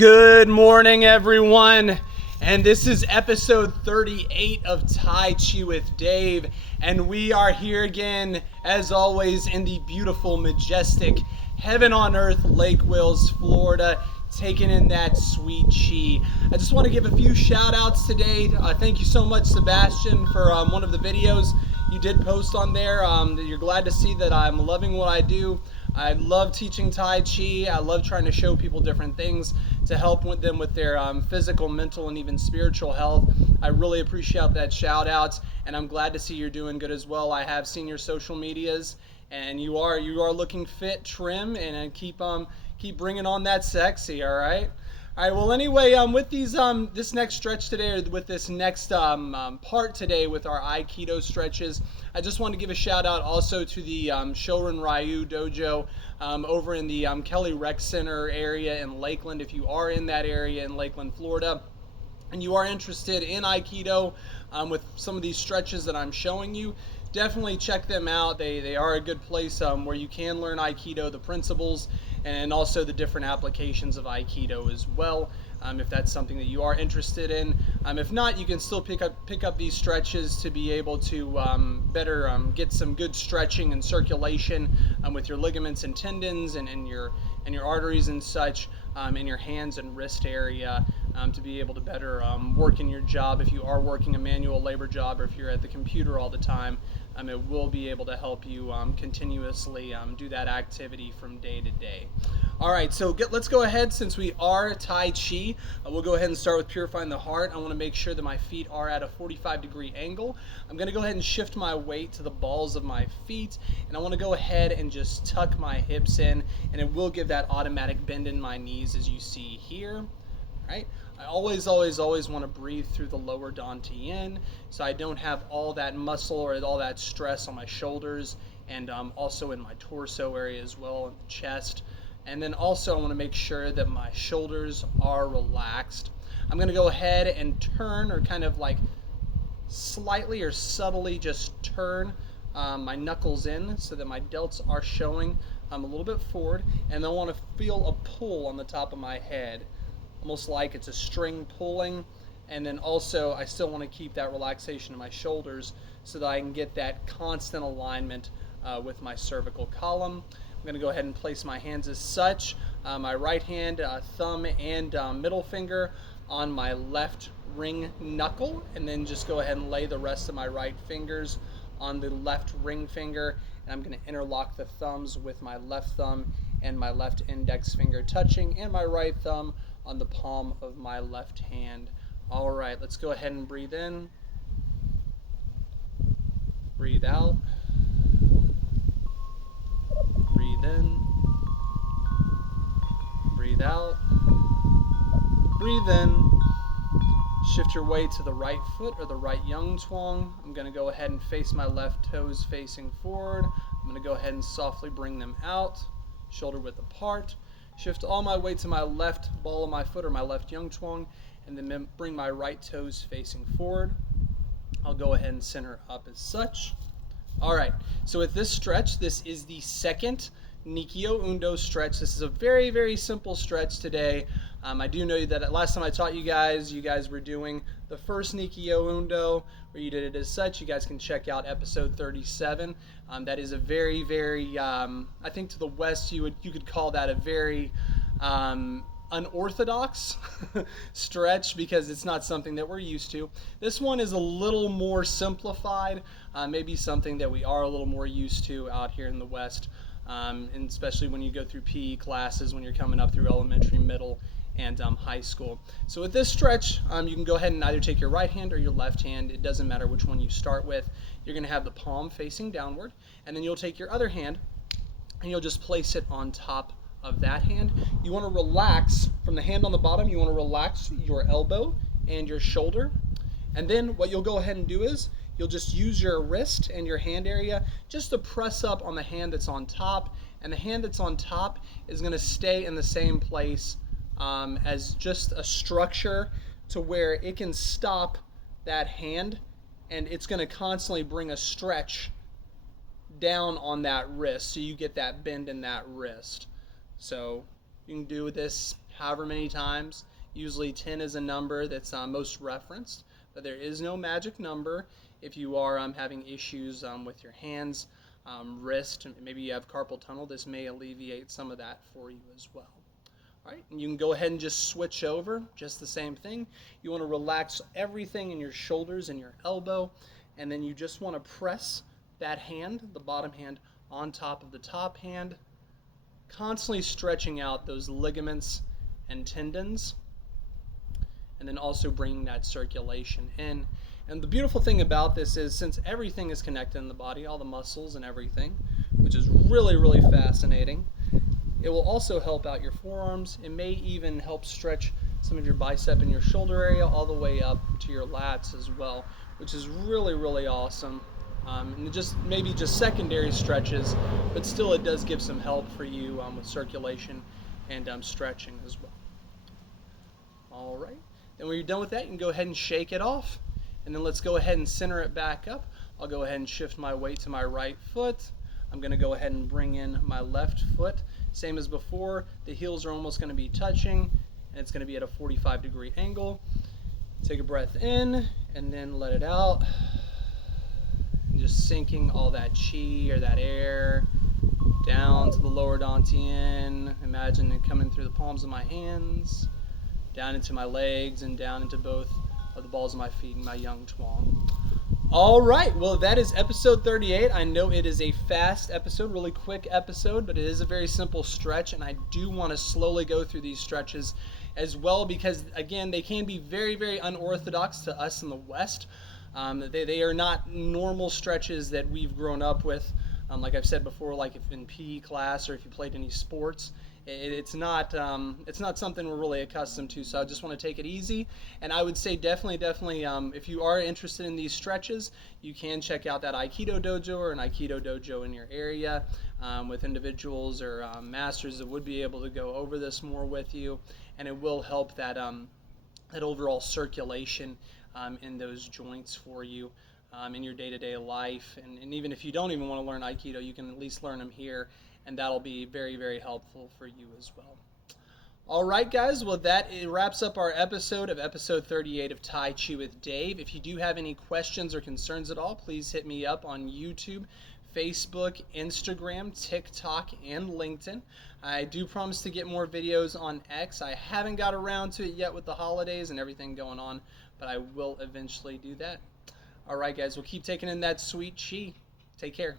Good morning, everyone, and this is episode 38 of Tai Chi with Dave, and we are here again, as always, in the beautiful, majestic, heaven on earth Lake Wales, Florida, taking in that sweet chi. I just want to give a few shout outs today. Thank you so much, Sebastian, for one of the videos you did post on there. You're glad to see that I'm loving what I do. I love teaching Tai Chi. I love trying to show people different things to help with them with their physical, mental, and even spiritual health. I really appreciate that shout out, and I'm glad to see you're doing good as well. I have seen your social medias, and you are looking fit, trim, and keep bringing on that sexy. All right. All right. Well, anyway, with these this next stretch today, or with this next part today with our Aikido stretches, I just want to give a shout out also to the Shorin Ryu Dojo over in the Kelly Rec Center area in Lakeland. If you are in that area in Lakeland, Florida, and you are interested in Aikido with some of these stretches that I'm showing you, definitely check them out. They are a good place where you can learn Aikido, the principles, and also the different applications of Aikido as well, if that's something that you are interested in. If not, you can still pick up these stretches to be able to better get some good stretching and circulation with your ligaments and tendons and your arteries and such in your hands and wrist area, to be able to better work in your job. If you are working a manual labor job, or if you're at the computer all the time, it will be able to help you continuously do that activity from day to day. All right, so let's go ahead. Since we are Tai Chi, we'll go ahead and start with purifying the heart. I want to make sure that my feet are at a 45-degree angle. I'm going to go ahead and shift my weight to the balls of my feet, and I want to go ahead and just tuck my hips in, and it will give that automatic bend in my knees as you see here. Right? I always want to breathe through the lower dantian, so I don't have all that muscle or all that stress on my shoulders, and also in my torso area as well, in the chest. And then also I want to make sure that my shoulders are relaxed. I'm going to go ahead and turn, or kind of like slightly or subtly just turn my knuckles in so that my delts are showing a little bit forward, and then I want to feel a pull on the top of my head, almost like it's a string pulling. And then also I still want to keep that relaxation in my shoulders so that I can get that constant alignment with my cervical column. I'm going to go ahead and place my hands as such, my right hand, thumb, and middle finger on my left ring knuckle, and then just go ahead and lay the rest of my right fingers on the left ring finger, and I'm going to interlock the thumbs with my left thumb and my left index finger touching, and my right thumb on the palm of my left hand. All right, let's go ahead and breathe in, breathe out, breathe in, breathe out, breathe in. Shift your weight to the right foot or the right Yang Chuang. I'm going to go ahead and face my left toes facing forward. I'm going to go ahead and softly bring them out, shoulder width apart. Shift all my weight to my left ball of my foot or my left Yang Chuang, and then bring my right toes facing forward. I'll go ahead and center up as such. All right, so with this stretch, this is the second Nikio Undo stretch. This is a very, very simple stretch today. I do know that last time I taught you guys were doing the first Nikio Undo, where you did it as such. You guys can check out episode 37. That is a very, very, I think to the West you could call that a very unorthodox stretch, because it's not something that we're used to. This one is a little more simplified, maybe something that we are a little more used to out here in the West, and especially when you go through PE classes, when you're coming up through elementary, middle, and high school. So with this stretch, you can go ahead and either take your right hand or your left hand. It doesn't matter which one you start with. You're going to have the palm facing downward, and then you'll take your other hand and you'll just place it on top of that hand. You want to relax from the hand on the bottom. You want to relax your elbow and your shoulder, and then what you'll go ahead and do is you'll just use your wrist and your hand area just to press up on the hand that's on top, and the hand that's on top is going to stay in the same place as just a structure, to where it can stop that hand, and it's going to constantly bring a stretch down on that wrist, so you get that bend in that wrist. So you can do this however many times. Usually 10 is a number that's most referenced, but there is no magic number. If you are having issues with your hands, wrist, maybe you have carpal tunnel, this may alleviate some of that for you as well. All right, and you can go ahead and just switch over, just the same thing. You want to relax everything in your shoulders and your elbow, and then you just want to press that hand, the bottom hand, on top of the top hand, constantly stretching out those ligaments and tendons, and then also bringing that circulation in. And the beautiful thing about this is, since everything is connected in the body, all the muscles and everything, which is really, really fascinating, it will also help out your forearms. It may even help stretch some of your bicep and your shoulder area all the way up to your lats as well, which is really, really awesome. And just maybe just secondary stretches, but still it does give some help for you with circulation and stretching as well. All right, then when you're done with that, you can go ahead and shake it off, and then let's go ahead and center it back up. I'll go ahead and shift my weight to my right foot. I'm going to go ahead and bring in my left foot. Same as before, the heels are almost going to be touching, and it's going to be at a 45-degree angle. Take a breath in, and then let it out. Just sinking all that chi or that air down to the lower dantian. Imagine it coming through the palms of my hands, down into my legs, and down into both of the balls of my feet and my Yung Twang. All right, well, that is episode 38. I know it is a fast episode, really quick episode, but it is a very simple stretch, and I do want to slowly go through these stretches as well because, again, they can be very, very unorthodox to us in the West. They are not normal stretches that we've grown up with. Like I've said before, like if in PE class or if you played any sports, it's not something we're really accustomed to. So I just want to take it easy, and I would say definitely, if you are interested in these stretches, you can check out that Aikido dojo or an Aikido dojo in your area with individuals or masters that would be able to go over this more with you, and it will help that overall circulation in those joints for you in your day-to-day life. And even if you don't even want to learn Aikido, you can at least learn them here, and that'll be very, very helpful for you as well. All right, guys, well, it wraps up our episode 38 of Tai Chi with Dave. If you do have any questions or concerns at all, please hit me up on YouTube, Facebook, Instagram, TikTok, and LinkedIn. I do promise to get more videos on X. I haven't got around to it yet with the holidays and everything going on, but I will eventually do that. All right, guys, we'll keep taking in that sweet chi. Take care.